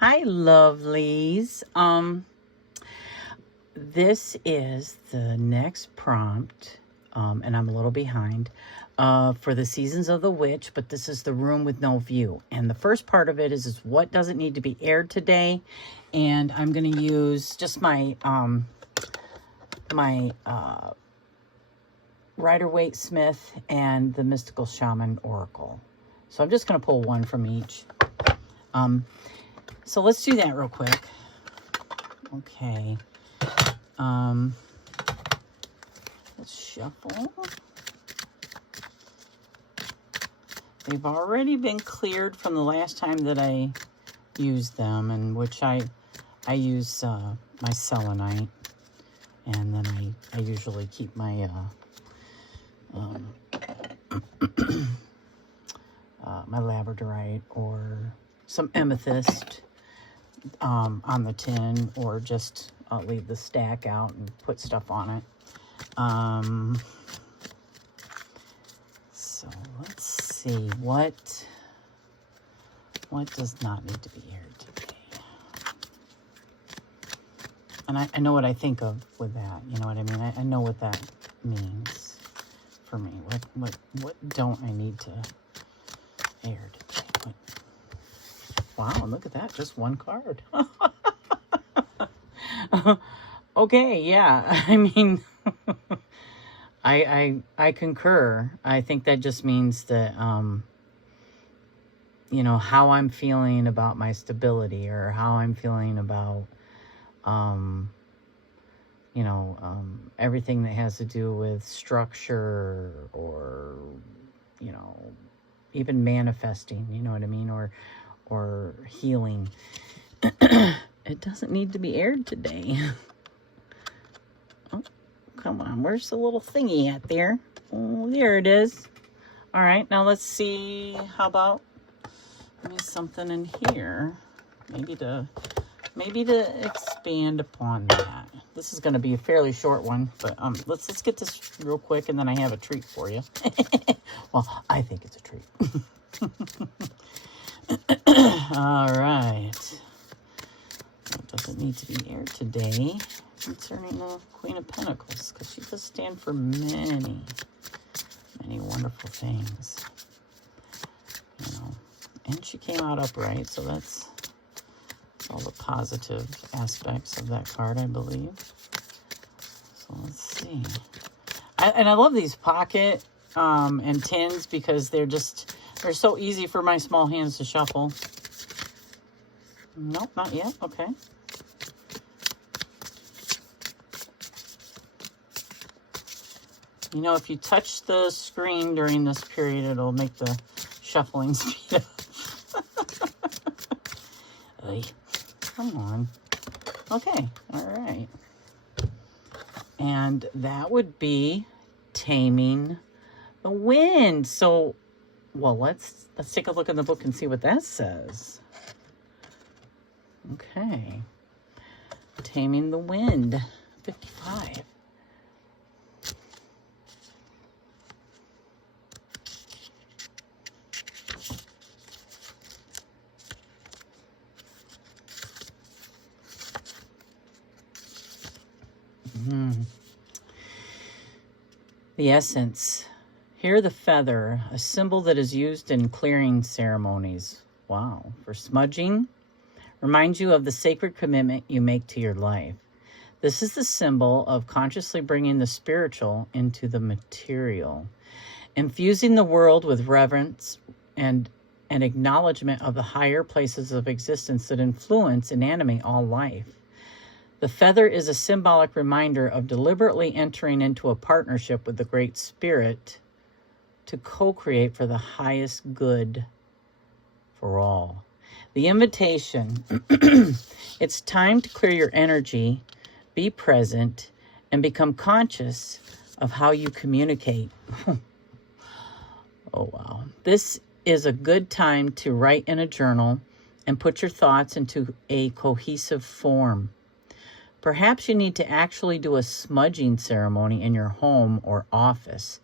Hi, lovelies. This is the next prompt, and I'm a little behind, for the Seasons of the Witch, but this is the room with no view. And the first part of it is what doesn't need to be aired today. And I'm going to use just my, Rider-Waite-Smith and the Mystical Shaman Oracle. So I'm just going to pull one from each. So let's do that real quick. Okay. Let's shuffle. They've already been cleared from the last time that I used them, and which I use my selenite, and then I usually keep my my labradorite or some amethyst on the tin, or just leave the stack out and put stuff on it. So let's see what does not need to be aired today. And I know what I think of with that. You know what I mean? I know what that means for me. What don't I need to air today? Wow, look at that. Just one card. Okay, yeah. I mean, I concur. I think that just means that, you know, how I'm feeling about my stability, or how I'm feeling about, you know, everything that has to do with structure, or, you know, even manifesting, you know what I mean? Or healing. It doesn't need to be aired today. Oh, come on. Where's the little thingy at there? Oh, there it is. All right. Now let's see. How about maybe something in here? Maybe to expand upon that. This is going to be a fairly short one, but let's get this real quick, and then I have a treat for you. Well, I think it's a treat. All right. It doesn't need to be aired today concerning the Queen of Pentacles, because she does stand for many, many wonderful things. You know, and she came out upright, so that's all the positive aspects of that card, I believe. So let's see. And I love these pocket and tins, because they're so easy for my small hands to shuffle. Nope, not yet. Okay. You know, if you touch the screen during this period, it'll make the shuffling speed up. Come on. Okay. All right. And that would be Taming the Wind. So, well, let's take a look in the book and see what that says. Okay. Taming the Wind, 55. The essence. Here the feather, a symbol that is used in clearing ceremonies. Wow. For smudging. Reminds you of the sacred commitment you make to your life. This is the symbol of consciously bringing the spiritual into the material, infusing the world with reverence and an acknowledgement of the higher places of existence that influence and animate all life. The feather is a symbolic reminder of deliberately entering into a partnership with the Great Spirit to co-create for the highest good for all. The invitation, it's time to clear your energy, be present, and become conscious of how you communicate. Oh, wow. This is a good time to write in a journal and put your thoughts into a cohesive form. Perhaps you need to actually do a smudging ceremony in your home or office,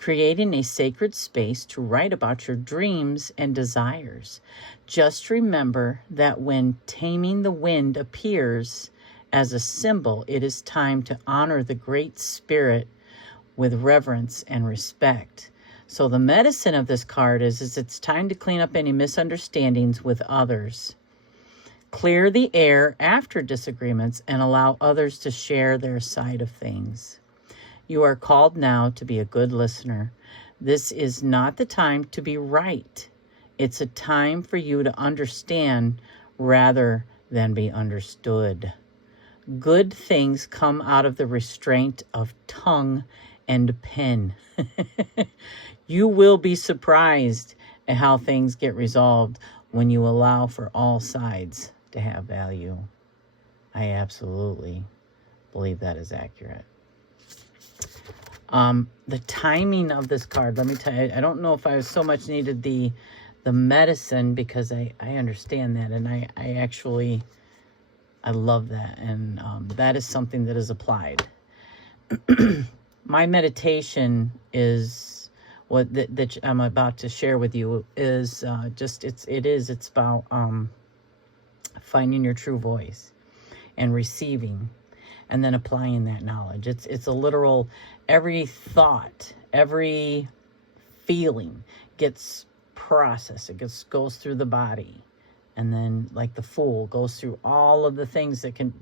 creating a sacred space to write about your dreams and desires. Just remember that when Taming the Wind appears as a symbol, it is time to honor the Great Spirit with reverence and respect. So the medicine of this card is it's time to clean up any misunderstandings with others. Clear the air after disagreements and allow others to share their side of things. You are called now to be a good listener. This is not the time to be right. It's a time for you to understand rather than be understood. Good things come out of the restraint of tongue and pen. You will be surprised at how things get resolved when you allow for all sides to have value. I absolutely believe that is accurate. The timing of this card, let me tell you, I don't know if I so much needed the medicine, because I understand that, and I love that, and that is something that is applied. My meditation is what that I'm about to share with you is it's about finding your true voice and receiving, and then applying that knowledge. It's a literal, every thought, every feeling gets processed. It goes through the body, and then, like the Fool, goes through all of the things that can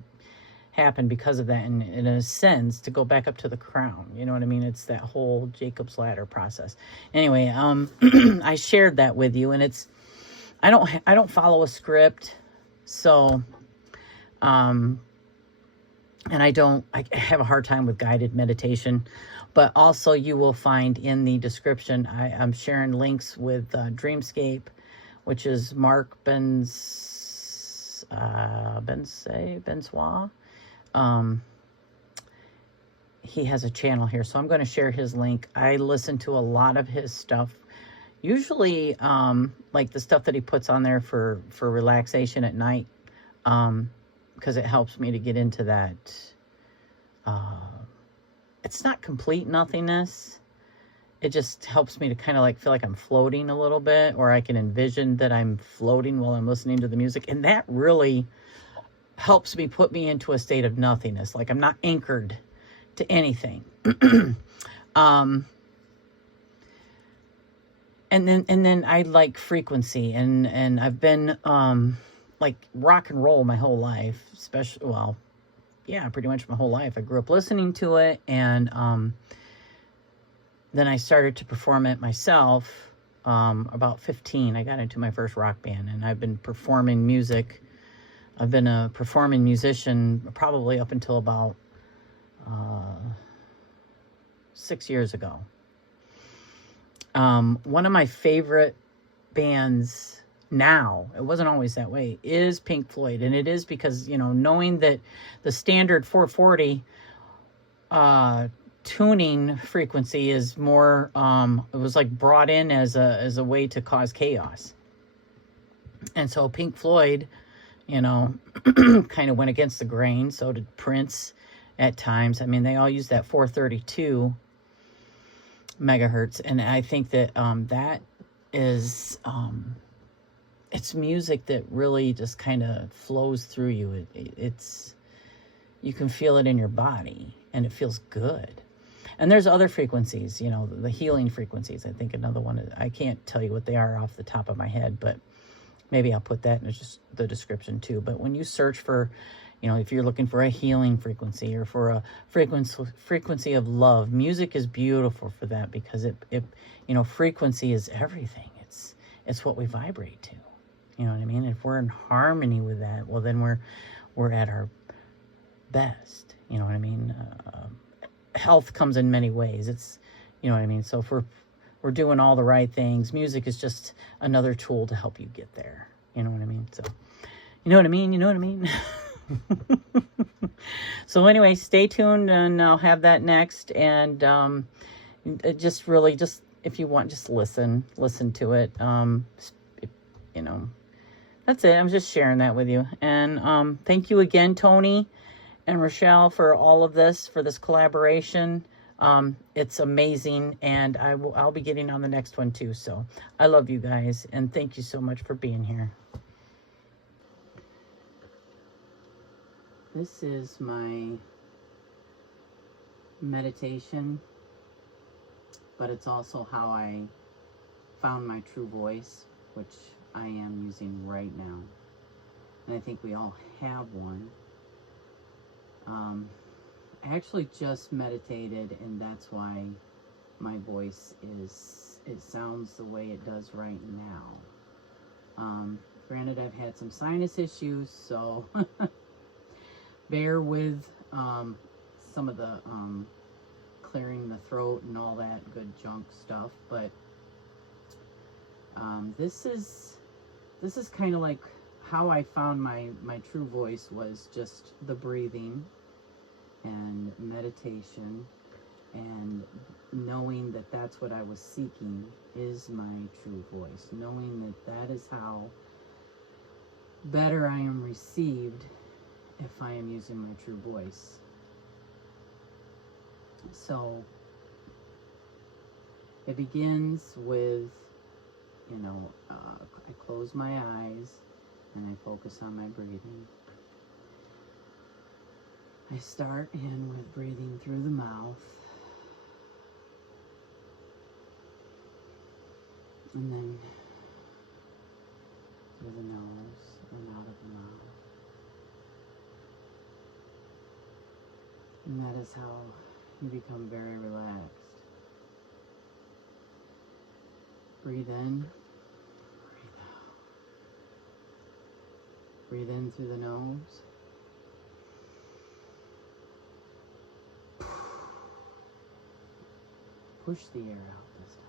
happen because of that, and in a sense, to go back up to the crown. You know what I mean? It's that whole Jacob's Ladder process. Anyway, I shared that with you, and I don't follow a script, so and I have a hard time with guided meditation. But also, you will find in the description, I'm sharing links with Dreamscape, which is Mark Bensette Aux Bois. He has a channel here, so I'm going to share his link. I listen to a lot of his stuff, usually like the stuff that he puts on there for relaxation at night, because it helps me to get into that. It's not complete nothingness. It just helps me to kind of like feel like I'm floating a little bit, or I can envision that I'm floating while I'm listening to the music, and that really helps me put me into a state of nothingness, like I'm not anchored to anything. And then I like frequency, and I've been like rock and roll my whole life, especially, well, yeah, pretty much my whole life. I grew up listening to it, and then I started to perform it myself. About 15, I got into my first rock band, and I've been performing music. I've been a performing musician probably up until about 6 years ago. One of my favorite bands now, it wasn't always that way, is Pink Floyd. And it is because, knowing that the standard 440 tuning frequency is more, it was like brought in as a way to cause chaos. And so Pink Floyd, kind of went against the grain. So did Prince at times. I mean, they all use that 432 megahertz. And I think that that is, it's music that really just kind of flows through you. It's, you can feel it in your body, and it feels good. And there's other frequencies, the healing frequencies. I think another one, I can't tell you what they are off the top of my head, but maybe I'll put that in just the description too. But when you search for, if you're looking for a healing frequency or for a frequency of love, music is beautiful for that, because it frequency is everything. It's what we vibrate to. You know what I mean? If we're in harmony with that, well, then we're at our best. You know what I mean? Health comes in many ways. It's, you know what I mean? So if we're doing all the right things, music is just another tool to help you get there. You know what I mean? So, you know what I mean? You know what I mean? So anyway, stay tuned, and I'll have that next. And just if you want, just listen to it. That's it. I'm just sharing that with you. And thank you again, Tony and Rachele, for all of this, for this collaboration. It's amazing, and I'll be getting on the next one too. So I love you guys, and thank you so much for being here. This is my meditation, but it's also how I found my true voice, which I am using right now. And I think we all have one. I actually just meditated, and that's why my voice it sounds the way it does right now. Granted, I've had some sinus issues, so bear with some of the clearing the throat and all that good junk stuff, but this is kind of like how I found my true voice, was just the breathing and meditation, and knowing that that's what I was seeking is my true voice, knowing that that is how better I am received if I am using my true voice. So it begins with, I close my eyes and I focus on my breathing. I start in with breathing through the mouth, and then through the nose and out of the mouth. And that is how you become very relaxed. Breathe in, breathe out. Breathe in through the nose. Push the air out this time.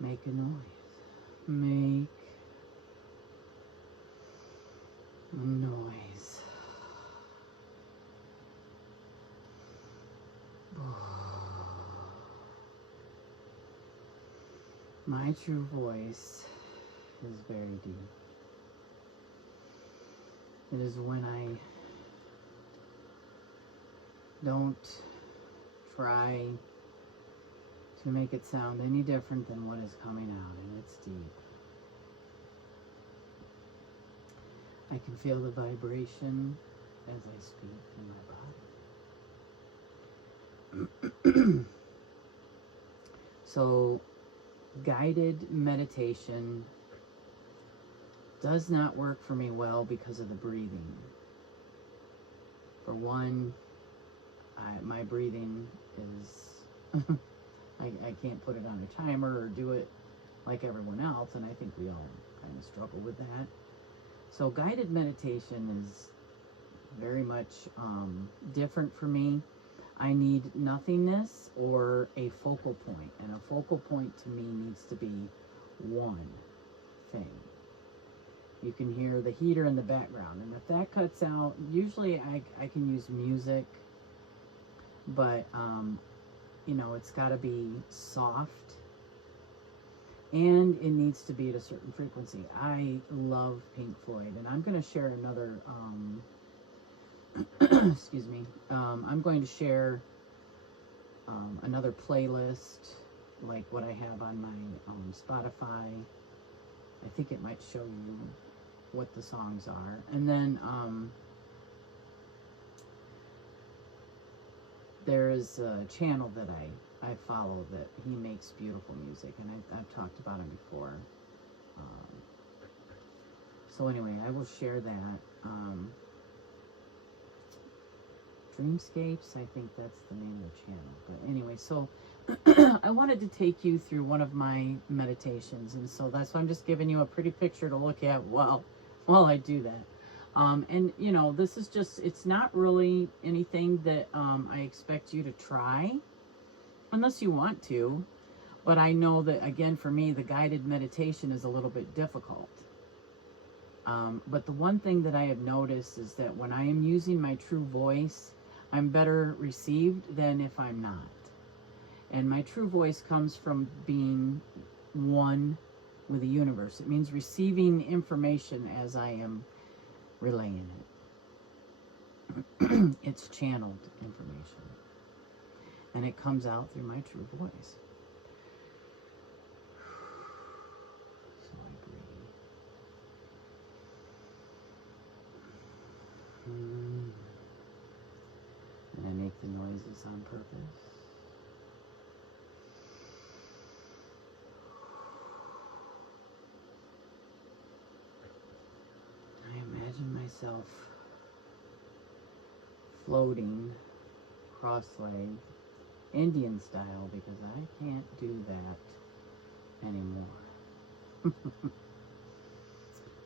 Make a noise. Make a noise. My true voice is very deep. It is when I don't try to make it sound any different than what is coming out, and it's deep. I can feel the vibration as I speak in my body. So, guided meditation does not work for me well because of the breathing. For one, my breathing is, I can't put it on a timer or do it like everyone else, and I think we all kind of struggle with that. So guided meditation is very much different for me. I need nothingness or a focal point, and a focal point to me needs to be one thing. You can hear the heater in the background, and if that cuts out, usually I can use music, but it's got to be soft, and it needs to be at a certain frequency. I love Pink Floyd, and I'm going to share another excuse me, I'm going to share another playlist like what I have on my Spotify. I think it might show you what the songs are. And then there is a channel that I follow that he makes beautiful music, and I've talked about him before. So anyway, I will share that. Dreamscapes, I think that's the name of the channel. But anyway, so I wanted to take you through one of my meditations, and so that's why I'm just giving you a pretty picture to look at while I do that. And this is just, it's not really anything that I expect you to try unless you want to, but I know that, again, for me, the guided meditation is a little bit difficult. But the one thing that I have noticed is that when I am using my true voice, I'm better received than if I'm not. And my true voice comes from being one with the universe. It means receiving information as I am relaying it. It's channeled information. And it comes out through my true voice. So I breathe. And I make the noises on purpose. I imagine myself floating cross-legged, Indian style, because I can't do that anymore.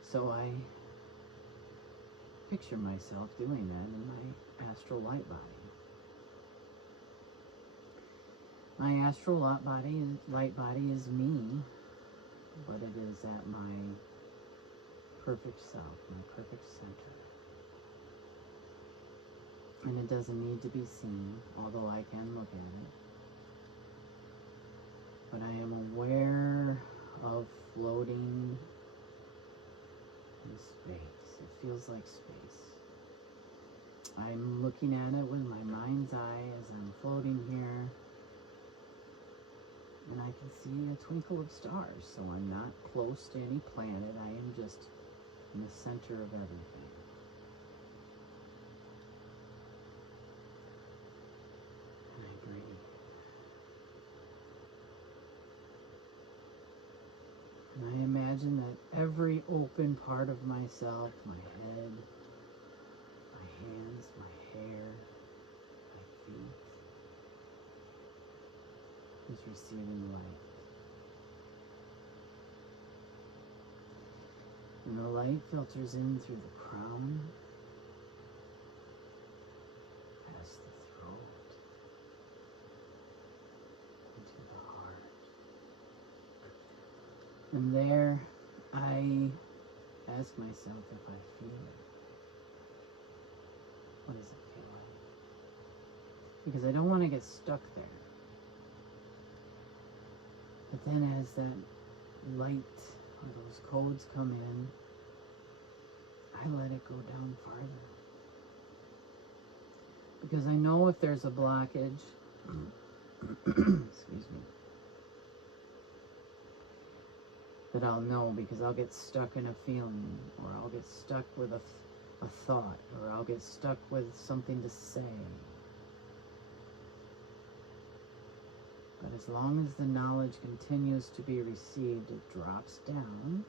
So I picture myself doing that in my astral light body. My astral light body is me, but it is at my perfect self, my perfect center. And it doesn't need to be seen, although I can look at it. But I am aware of floating in space. It feels like space. I'm looking at it with my mind's eye as I'm floating here. And I can see a twinkle of stars, so I'm not close to any planet. I am just in the center of everything. And I breathe. And I imagine that every open part of myself, my head, my hands, my hair, my feet, is receiving light. And the light filters in through the crown, past the throat, into the heart. And there I ask myself if I feel it. What does it feel like? Because I don't want to get stuck there. But then as that light or those codes come in, I let it go down farther. Because I know if there's a blockage, excuse me, that I'll know, because I'll get stuck in a feeling, or I'll get stuck with a thought, or I'll get stuck with something to say. But as long as the knowledge continues to be received, it drops down,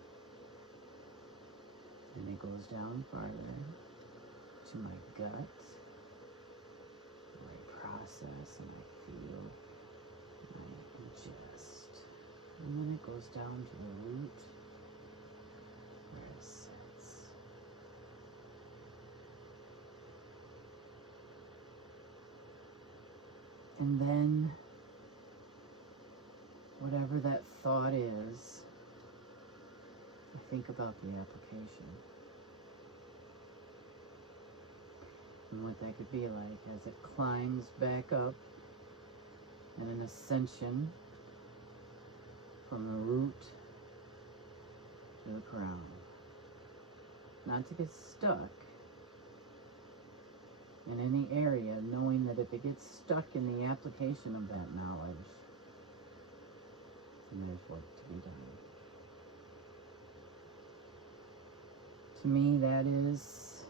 and it goes down farther to my gut, where I process and I feel, and I ingest. And then it goes down to the root, where it sits. And then whatever that thought is, I think about the application. And what that could be like as it climbs back up in an ascension from the root to the crown. Not to get stuck in any area, knowing that if it gets stuck in the application of that knowledge, and there's work to be done. To me, that is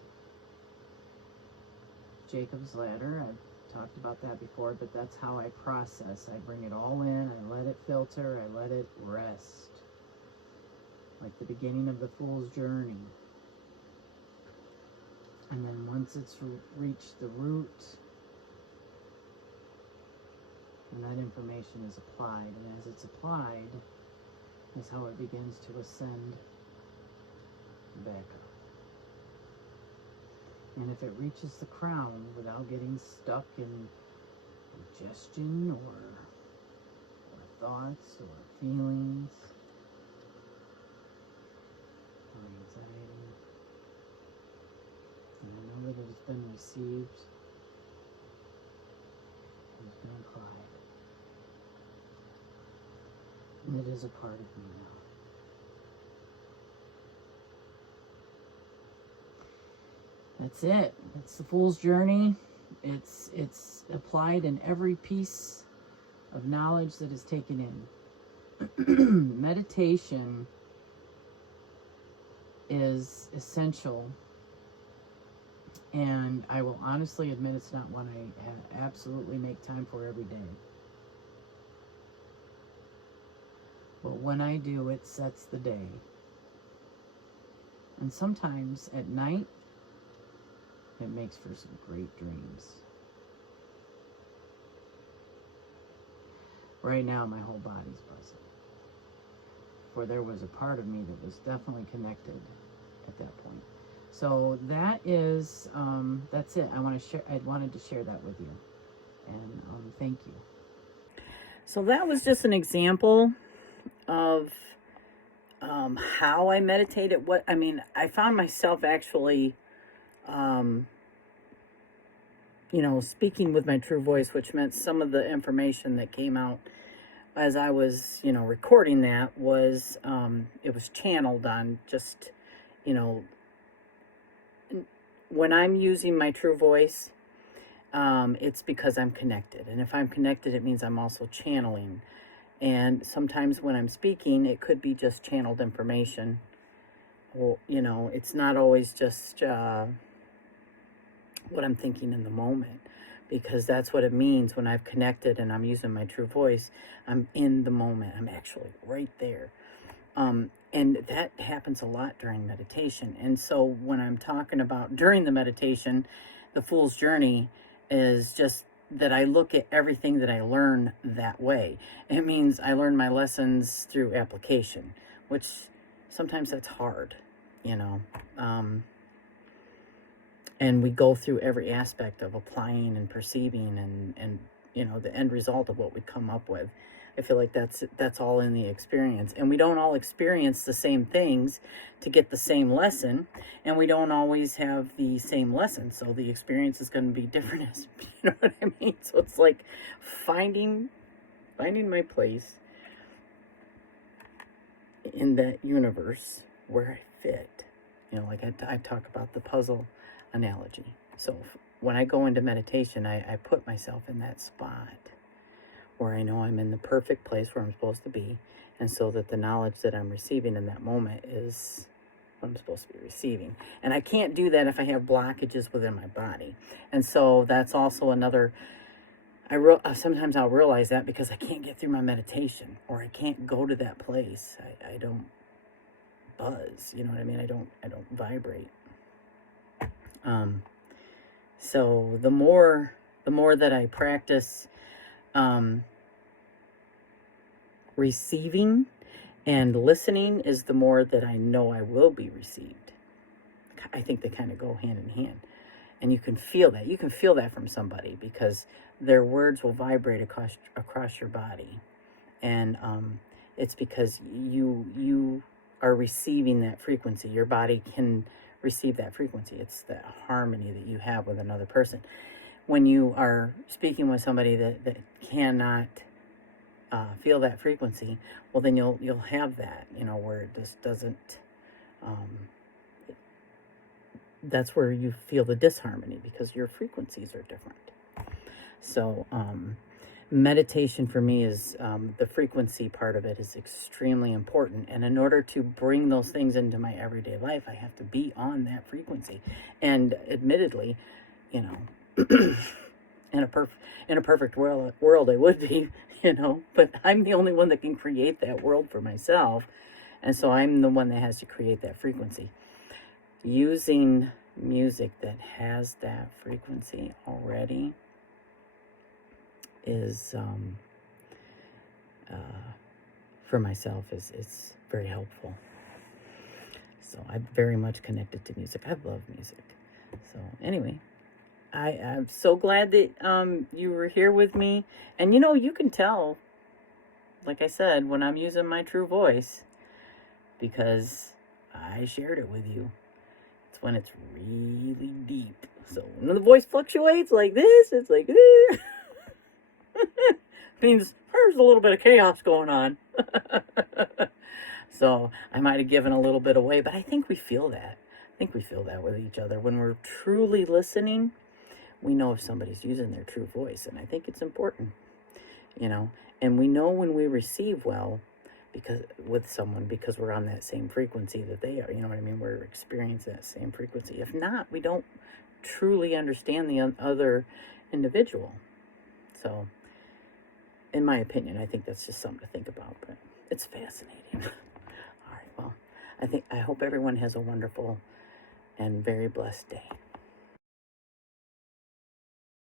Jacob's ladder. I've talked about that before, but that's how I process. I bring it all in, I let it filter, I let it rest. Like the beginning of the fool's journey. And then once it's reached the root, and that information is applied, and as it's applied is how it begins to ascend back up. And if it reaches the crown without getting stuck in ingestion or thoughts or feelings or anxiety, and I know that it has been received, it has been applied. And it is a part of me now. That's it. It's the Fool's Journey. It's applied in every piece of knowledge that is taken in. Meditation is essential, and I will honestly admit it's not one I absolutely make time for every day. But when I do, it sets the day. And sometimes at night, it makes for some great dreams. Right now, my whole body's buzzing. For there was a part of me that was definitely connected at that point. So that is, that's it. I wanted to share that with you. And thank you. So that was just an example of how I meditated. I found myself actually, speaking with my true voice, which meant some of the information that came out as I was, recording that was, it was channeled on just, when I'm using my true voice, it's because I'm connected. And if I'm connected, it means I'm also channeling. And sometimes when I'm speaking, it could be just channeled information. Well, it's not always just what I'm thinking in the moment, because that's what it means when I've connected and I'm using my true voice. I'm in the moment. I'm actually right there. And that happens a lot during meditation. And so when I'm talking about during the meditation, the Fool's Journey is just that I look at everything that I learn that way. It means I learn my lessons through application, which sometimes that's hard, and we go through every aspect of applying and perceiving and the end result of what we come up with. I feel like that's all in the experience. And we don't all experience the same things to get the same lesson, and we don't always have the same lesson. So the experience is going to be different, as you know what I mean? So it's like finding my place in that universe where I fit. Like I talk about the puzzle analogy. So when I go into meditation, I put myself in that spot where I know I'm in the perfect place where I'm supposed to be, and so that the knowledge that I'm receiving in that moment is what I'm supposed to be receiving. And I can't do that if I have blockages within my body. And so that's also another, sometimes I'll realize that because I can't get through my meditation, or I can't go to that place. I don't buzz, you know what I mean? I don't vibrate. So the more that I practice receiving and listening, is the more that I know I will be received. I think they kind of go hand in hand. And you can feel that. You can feel that from somebody, because their words will vibrate across your body. And it's because you are receiving that frequency. Your body can receive that frequency. It's the harmony that you have with another person. When you are speaking with somebody that cannot feel that frequency, well, then you'll have that, where it just doesn't, that's where you feel the disharmony, because your frequencies are different. So meditation for me is, the frequency part of it is extremely important. And in order to bring those things into my everyday life, I have to be on that frequency. And admittedly, in a perfect world, I would be, but I'm the only one that can create that world for myself. And so I'm the one that has to create that frequency. Using music that has that frequency already is, for myself, is very helpful. So I'm very much connected to music. I love music. So anyway, I'm so glad that you were here with me. And you can tell, like I said, when I'm using my true voice, because I shared it with you. It's when it's really deep. So when the voice fluctuates like this, it's like this. Means there's a little bit of chaos going on. So I might have given a little bit away, but I think we feel that. I think we feel that with each other. When we're truly listening, we know if somebody's using their true voice, and I think it's important, you know. And we know when we receive well because with someone because we're on that same frequency that they are. You know what I mean? We're experiencing that same frequency. If not, we don't truly understand the other individual. So, in my opinion, I think that's just something to think about, but it's fascinating. All right, well, I hope everyone has a wonderful and very blessed day.